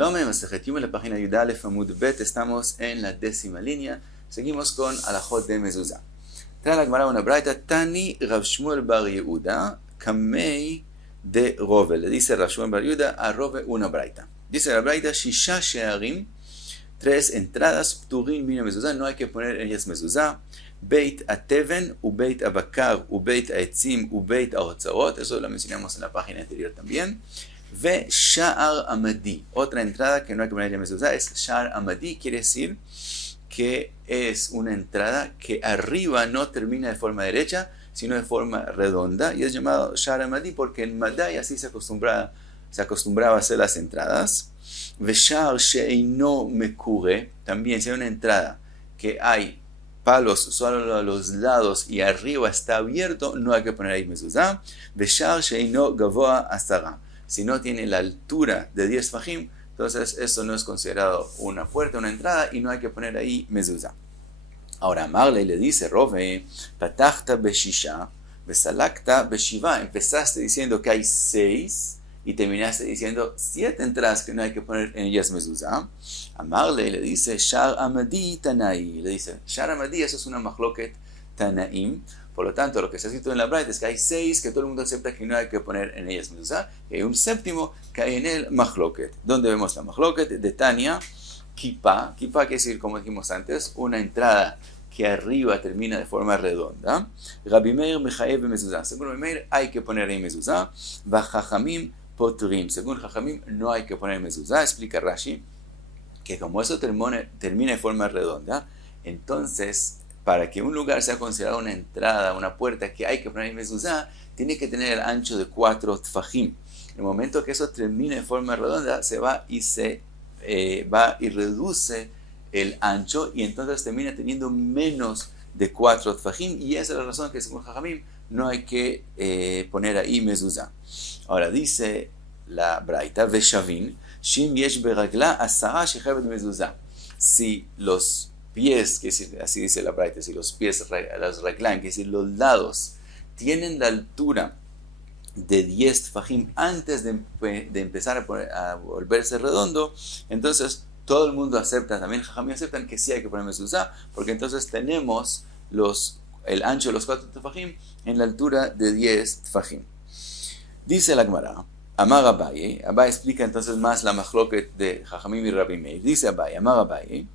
Shalom, Masejet Yuma, la página Yudá Aleph Amud Bet. Estamos en la 10ª línea. Seguimos con Alajot de Mezuzá. Trae la Gemara una braita. Tani Rav Shmuel bar Yehuda, Kamei de Rove. Le dice Rav Shmuel bar Yehuda a Rove una braita. Dice la braita, Shisha Shearim, 3 entradas, Pturin mina Mezuzá, no hay que poner en ellas Mezuzá. Beit Ateven, Ubeit Abakar, Ubeit Aetzim, Ubeit Aotzarot. Eso lo mencionamos en la página anterior también. Ve Sha'ar Amadi, otra entrada que no hay que ponerle mezuzá es Sha'ar Amadi, quiere decir que es una entrada que arriba no termina de forma derecha, sino de forma redonda, y es llamado Sha'ar Amadi porque en Madai así se acostumbraba a hacer las entradas. Ve Sha'ar She'eino Mekure, también si hay una entrada que hay palos solo a los lados y arriba está abierto, no hay que poner ahí mezuzá. Ve Sha'ar She'eino Gavoa Asara, si no tiene la altura de 10 fajim, entonces eso no es considerado una puerta, una entrada, y no hay que poner ahí mezuzá. Ahora Marley le dice, Rove, patachta beshisha, besalakta beshiva, empezaste diciendo que hay 6 y terminaste diciendo 7 entradas que no hay que poner en ellas mezuzá. A Marley le dice, Shar Amadi Tanai, le dice, Shar Amadi, eso es una machloket Tanaim. Por lo tanto, lo que se ha escrito en la braita es que hay 6 que todo el mundo acepta que no hay que poner en ellas mezuzá, y hay un séptimo que hay en el machloket. ¿Dónde vemos la machloket? De Tania, Kippah. Kippah quiere decir, como dijimos antes, una entrada que arriba termina de forma redonda. Rabbi Meir Mechayev mezuzá. Según Rabbi Meir hay que poner ahí mezuzá. Vachachamim potrim. Según Chachamim no hay que poner mezuzá. Explica Rashi que como eso termina de forma redonda, entonces para que un lugar sea considerado una entrada, una puerta que hay que poner en mezuzá, tiene que tener el ancho de 4 tfajim. En el momento que eso termine de forma redonda, se va y reduce el ancho, y entonces termina teniendo menos de 4 tfajim, y esa es la razón que según Jajamim no hay que poner ahí mezuzá. Ahora dice la braita, Veshavin, Shim yesh beragla asara shechavet mezuzá. Si los pies, que así dice la braita, si los pies, las reglan, que decir los lados, tienen la altura de 10 tfajim antes de empezar a volverse redondo, entonces todo el mundo acepta, también Jajamim aceptan que sí hay que poner mezuzá, porque entonces tenemos el ancho de los 4 tfajim en la altura de 10 tfajim. Dice la Gemara, Amar Abaye, Abaye explica entonces más la machloket de Jajamim y Rabbi Meir. Dice Abaye, Amar Abaye,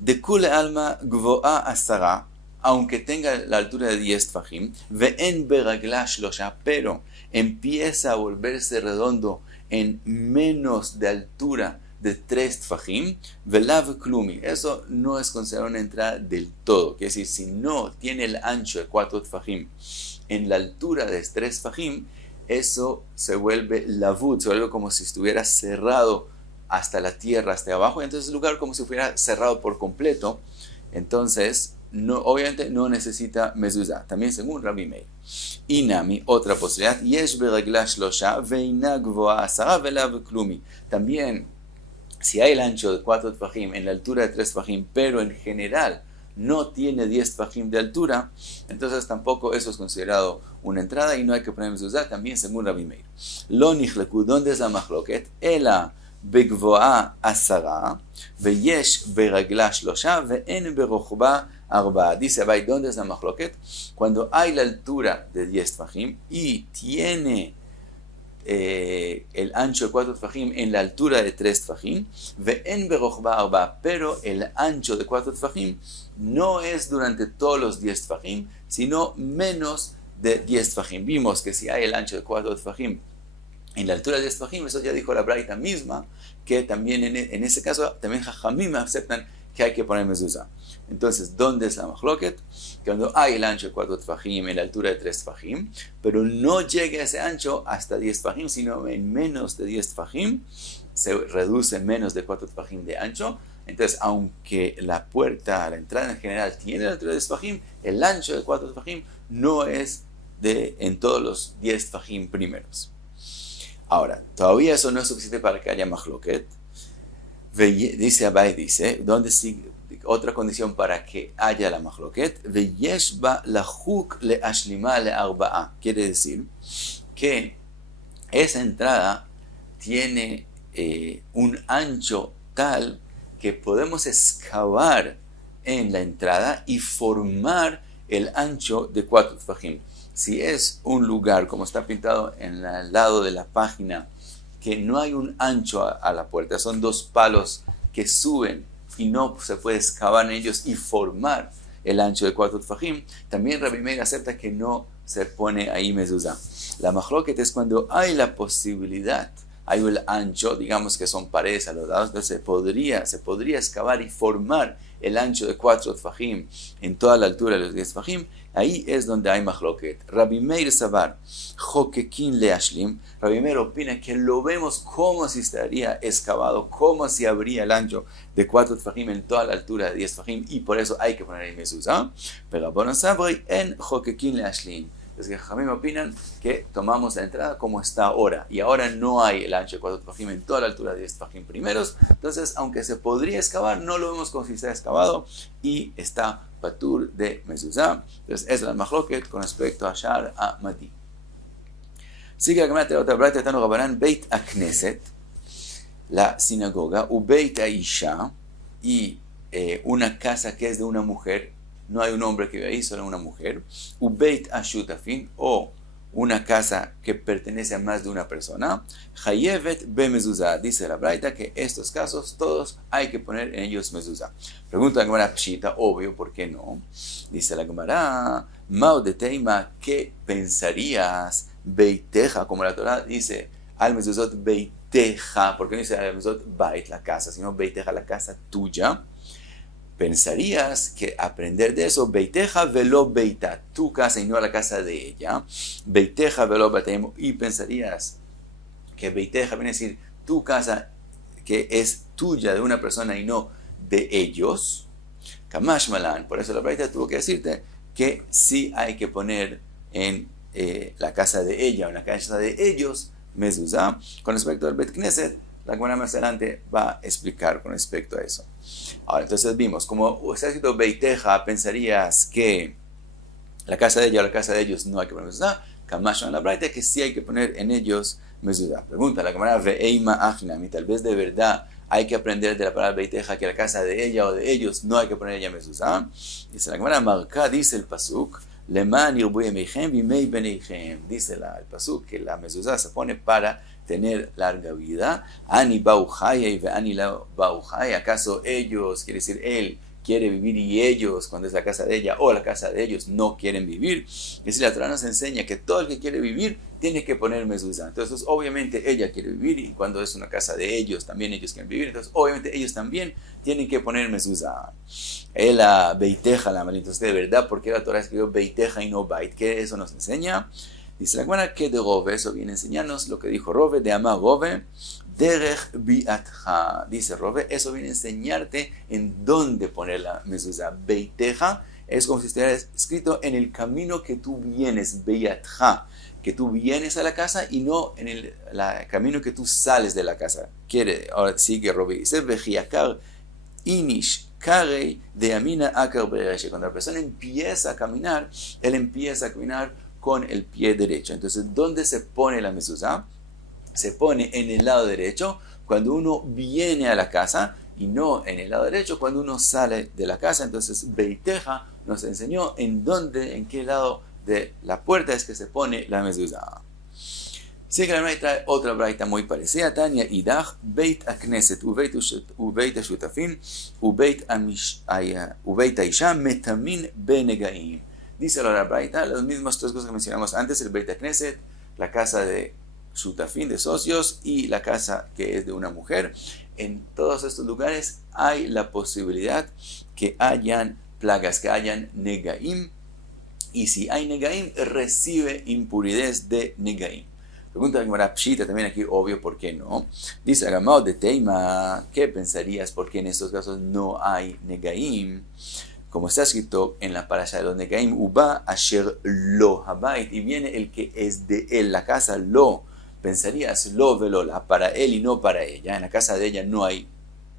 de kule alma gvoa asara, aunque tenga la altura de 10 tfajim, ve'en beragla shlosha, pero empieza a volverse redondo en menos de altura de 3 tfajim, velav klumi, eso no es considerado una entrada del todo, que es decir, si no tiene el ancho de 4 tfajim en la altura de 3 tfajim, eso se vuelve lavud, se vuelve como si estuviera cerrado hasta la tierra, hasta abajo, y entonces el lugar como si fuera cerrado por completo, entonces obviamente no necesita mezuzá, también según Rabbi Meir. Inami, otra posibilidad, yesh beregla shlosha veina gvoa asara velav klumi, también si hay el ancho de 4 tfajim en la altura de 3 tfajim, pero en general no tiene 10 tfajim de altura, entonces tampoco eso es considerado una entrada y no hay que poner mezuzá, también según Rabbi Meir. Lo nichleku, ¿dónde es la machloket? Ela begvoa asara, veyesh beragla shlosha, ve'en berochba arba. Dice Abai, ¿dónde es la machloket? Cuando hay la altura de 10 tfajim y tiene el ancho de 4 tfajim en la altura de 3 tfajim, ve'en berochba arba, pero el ancho de 4 tfajim no es durante todos los 10 tfajim, sino menos de 10 tfajim. Vimos que si hay el ancho de 4 tfajim en la altura de 10 tfajim, eso ya dijo la braita misma, que también en ese caso, también Jajamim aceptan que hay que poner mezuzá. Entonces, ¿dónde es la machloket? Cuando hay el ancho de 4 tfajim en la altura de 3 tfajim, pero no llega a ese ancho hasta 10 tfajim, sino en menos de 10 tfajim, se reduce menos de 4 tfajim de ancho. Entonces, aunque la puerta, la entrada en general tiene la altura de 10 tfajim, el ancho de 4 tfajim no es en todos los 10 tfajim primeros. Ahora, todavía eso no es suficiente para que haya machloket. Dice Abai, ¿dónde sigue? Otra condición para que haya la machloket, veyesh ba lahuk le ashlima le arba'a, quiere decir que esa entrada tiene un ancho tal que podemos excavar en la entrada y formar el ancho de 4 tfajim. Si es un lugar, como está pintado en el lado de la página, que no hay un ancho a la puerta, son 2 palos que suben y no se puede excavar en ellos y formar el ancho de 4 tfajim, también Rabbi Meir acepta que no se pone ahí mezuzá. La machloket es cuando hay la posibilidad, hay el ancho, digamos que son paredes a los lados, entonces se podría excavar y formar el ancho de 4 tfajim en toda la altura de los 10 tfajim. Ahí es donde hay machloket. Rabbi Meir Sabar, Jokekin Leashlim. Rabbi Meir opina que lo vemos como si estaría excavado, como si habría el ancho de 4 tfajim en toda la altura de 10 tfajim, y por eso hay que poner ahí mezuzá. Pero Rabbanon Sabri en Jokekin Leashlim. Entonces, que Jamim opinan que tomamos la entrada como está ahora, y ahora no hay el ancho de 4 tfajim en toda la altura de 10 tfajim primeros. Entonces, aunque se podría excavar, no lo vemos como si está excavado y está patur de mezuzá. Entonces, esa es la machloket con respecto a Shar a Mati. Sigue la Gemara de otra braita, Tanu Rabbanan, Beit HaKnesset, la sinagoga, u Beit HaIsha, y una casa que es de una mujer. No hay un hombre que vive ahí, solo una mujer. Ubeit ashutafin, o una casa que pertenece a más de una persona. Hayevet be mezuzá. Dice la braita que estos casos todos hay que poner en ellos mezuzá. Pregunta la Gemara Pshita, obvio, ¿por qué no? Dice la Gemara, Mao de Teima, ¿qué pensarías? Beiteja, como la Torah dice, al mezuzot beiteja, ¿por qué no dice al mezuzot bait, la casa, sino beiteja, la casa tuya? Pensarías que aprender de eso, beiteja velo beita, tu casa y no la casa de ella, beiteja velo beitem, y pensarías que beiteja viene a decir tu casa que es tuya de una persona y no de ellos, kamash malan. Por eso la braita tuvo que decirte que sí hay que poner en la casa de ella o en la casa de ellos mezuzá. Con respecto al Bet Knesset, la Gemara más adelante va a explicar con respecto a eso. Ahora, entonces vimos, como está escrito beiteja, pensarías que la casa de ella o la casa de ellos no hay que poner mezuzá. Kamash en la braita que sí hay que poner en ellos mezuzá. Pregunta la Gemara, ve'eima achinami, tal vez de verdad hay que aprender de la palabra beiteja que la casa de ella o de ellos no hay que poner ella mezuzá. Dice la Gemara, marca, dice el pasuk, leman yirbu yemeihem vimei beneichem. Dice el pasuk que la mezuzá se pone para tener larga vida. Ani bauchaya y ani la bauchaya. ¿Acaso ellos, quiere decir él, quiere vivir y ellos, cuando es la casa de ella o la casa de ellos, no quieren vivir? Es decir, la Torah nos enseña que todo el que quiere vivir tiene que poner mezuzá. Entonces, obviamente, ella quiere vivir y cuando es una casa de ellos, también ellos quieren vivir. Entonces, obviamente, ellos también tienen que poner mezuzá. Ela beiteja la malita. Entonces, de verdad, ¿por qué la Torah escribió beiteja y no bait? ¿Qué eso nos enseña? Dice la Gemara que de Rove, eso viene a enseñarnos lo que dijo Rove, de amar Rove, derech biatja. Dice Rove, eso viene a enseñarte en dónde poner la mezuzá. Beiteja es como si estuviera escrito en el camino que tú vienes, biatja, que tú vienes a la casa y no en el camino que tú sales de la casa. Ahora sigue Rove, dice, vejiakar inish karei de amina akar bereshe. Cuando la persona empieza a caminar, él empieza a caminar con el pie derecho. Entonces, ¿dónde se pone la mezuzá? Se pone en el lado derecho cuando uno viene a la casa y no en el lado derecho cuando uno sale de la casa. Entonces, Beiteja nos enseñó en qué lado de la puerta es que se pone la mezuzá. Sigue la braita, trae otra braita muy parecida. Tania idach, Beit HaKnesset, Ubeit HaShutafin, Ubeit HaIsha, Metamin Benegaim. Dice la braita, las mismas 3 cosas que mencionamos antes, el Beit HaKnesset, la casa de Shutafin, de socios, y la casa que es de una mujer. En todos estos lugares hay la posibilidad que hayan plagas, que hayan negaim, y si hay negaim, recibe impurezas de negaim. Pregunta la Gemara Pshita también aquí, obvio, ¿por qué no? Dice Agamao de Teima, ¿qué pensarías? ¿Por qué en estos casos no hay negaim? Como está escrito en la parasha de los Negaim, Uba asher lo habait, y viene el que es de él, la casa lo, pensarías lo velola, para él y no para ella. En la casa de ella no hay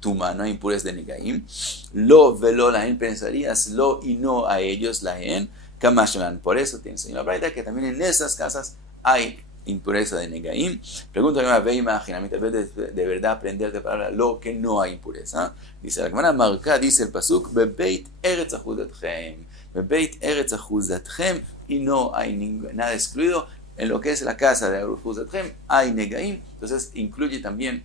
tuma, no hay impurezas de Negaim. Lo velola, pensarías lo y no a ellos, la en Kamashlan. Por eso tiene enseñado la braita que también en esas casas hay impureza de Negaim. Pregunta la Gemara, imagina, de verdad aprender de palabra lo que no hay impureza. Dice la Gemara, marca, dice el pasuk, bebeit eretz achudatchem. Bebeit eretz achudatchem, y no hay nada excluido. En lo que es la casa de achudatchem hay Negaim, entonces incluye también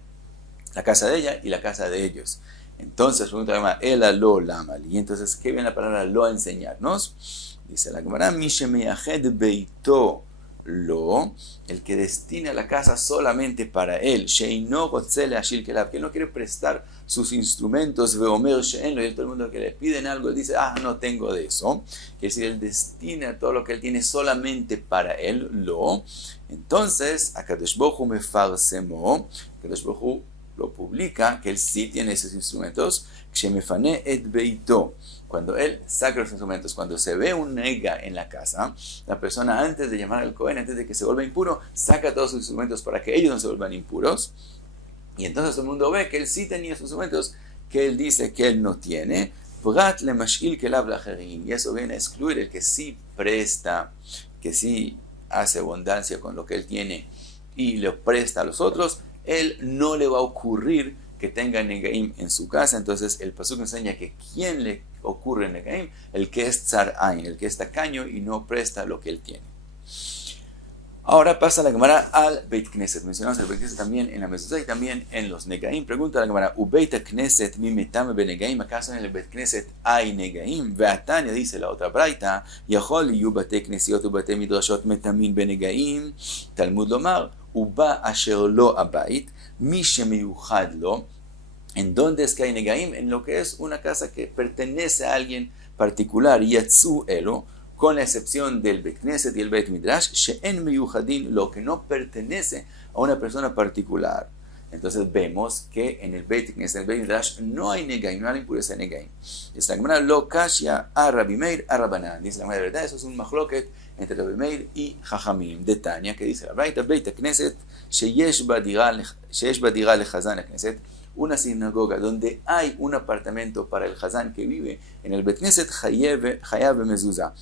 la casa de ella y la casa de ellos. Entonces, pregunta la Gemara, el lo lamal. Y entonces, ¿qué viene la palabra lo a enseñarnos? Dice la Gemara, Mishemeyached beito lo, el que destina la casa solamente para él, Sheino gotzele ashil kelab, que no quiere prestar sus instrumentos, veomer she'en lo, y todo el mundo que le piden algo, él dice, no tengo de eso. Quiere decir, él destina todo lo que él tiene solamente para él, lo. Entonces, Akadosh Baruj Hu mefarsemo, Akadosh Baruj Hu lo publica, que él sí tiene esos instrumentos, Kshemefane et beito, cuando él saca los instrumentos, cuando se ve un nega en la casa, la persona antes de llamar al Cohen, antes de que se vuelva impuro, saca todos sus instrumentos para que ellos no se vuelvan impuros, y entonces todo el mundo ve que él sí tenía sus instrumentos, que él dice que él no tiene, y eso viene a excluir el que sí presta, que sí hace abundancia con lo que él tiene, y le presta a los otros, él no le va a ocurrir que tenga Negaim en su casa. Entonces el pasuk enseña que ¿quién le ocurre Negaim? El que es Tzar Ain, el que es tacaño y no presta lo que él tiene. Ahora pasa la Gemara al Beit Knesset. Mencionamos el Beit Knesset también en la mezuzá y también en los Negaim. Pregunta la Gemara, Ubeit Knesset mi metame benegaim, ¿acaso en el Beit Knesset hay Negaim? Veatania, dice la otra braita, Yachol yu bate knesiot u bate midrashot metamin benegaim, Talmud lomar, Uba asher lo abait, mi shemiyuchad lo. ¿En dónde es que hay Negaim? En lo que es una casa que pertenece a alguien particular, Yatzu elo, con la excepción del Beit Knesset y el Beit Midrash, she'en miyuchadin, lo que no pertenece a una persona particular. Entonces vemos que en el Beit Knesset, en el Beit Midrash, no hay Negaim, no hay impureza de Negaim. Dice la Gemara, lo kashya a Rabbi Meir a Rabbanan. Dice la Gemara, de verdad, eso es un machloket entre Rabbi Meir y Jajamim de Tania, que dice la Braita, Beit Knesset, sheyesh ba dira lechazan Knesset, una sinagoga donde hay un apartamento para el Hazán que vive en el Beit Knesset, Hayav mezuzah.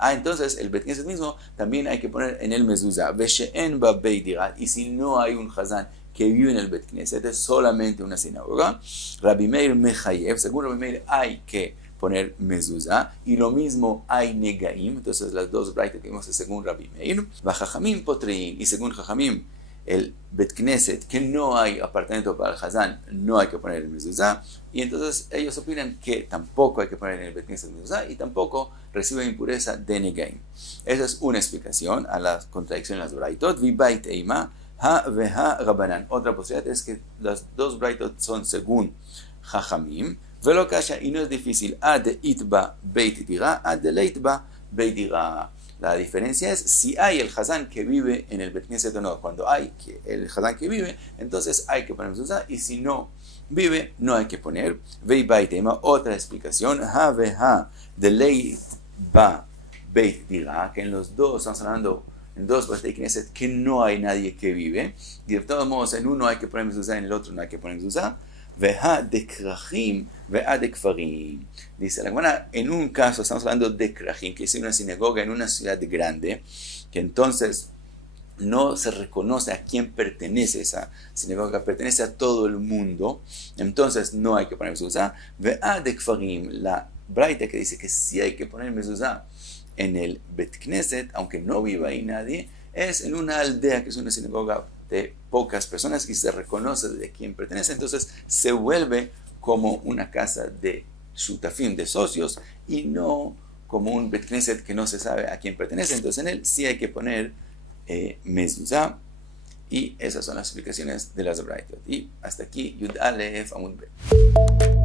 Entonces el Beit Knesset mismo también hay que poner en el mezuzah. Veshe'en ba beit dira, y si no hay un Hazán que vive en el Beit Knesset, es solamente una sinagoga. Rabbi Meir mechayev, según Rabbi Meir hay que poner mezuzah, y lo mismo hay Negaim. Entonces las dos braitas que vimos es según Rabbi Meir. Vajajamim potrein, y según Jajamim, el Bet Knesset, que no hay apartamento para el Hazán, no hay que poner el mezuzah, y entonces ellos opinan que tampoco hay que poner en el Bet Knesset el mezuzah, y tampoco recibe impureza de Negaim. Esa es una explicación a la contradicción en las braitot. Vibait eima, ha veha rabanan. Otra posibilidad es que las dos braitot son según Jajamim, velo kasha, y no es difícil, ad itba beit dira, ad leitba beit dira. La diferencia es si hay el Hazán que vive en el Beit Knesset o no. Cuando hay el Hazán que vive, entonces hay que poner mezuzah, y si no vive, no hay que poner. Veibaitema, otra explicación, ha veha de leit ba beit dira, que en los dos, estamos hablando en dos Beit Knesset que no hay nadie que vive, y de todos modos en uno hay que poner mezuzah, en el otro no hay que poner mezuzah. Veha de krachim, veha de kfarim. Dice la Gemara, en un caso estamos hablando de krachim, que es una sinagoga en una ciudad grande, que entonces no se reconoce a quién pertenece esa sinagoga, pertenece a todo el mundo, entonces no hay que poner mezuzah. Veha de kfarim, la braita que dice que sí hay que poner mezuzah en el Bet Knesset, aunque no viva ahí nadie, es en una aldea que es una sinagoga de pocas personas y se reconoce de quién pertenece, entonces se vuelve como una casa de shutafim, de socios, y no como un Bet Knesset que no se sabe a quién pertenece. Entonces en él sí hay que poner mezuzah, y esas son las explicaciones de las braitot. Y hasta aquí Yud Alef Amud Bet.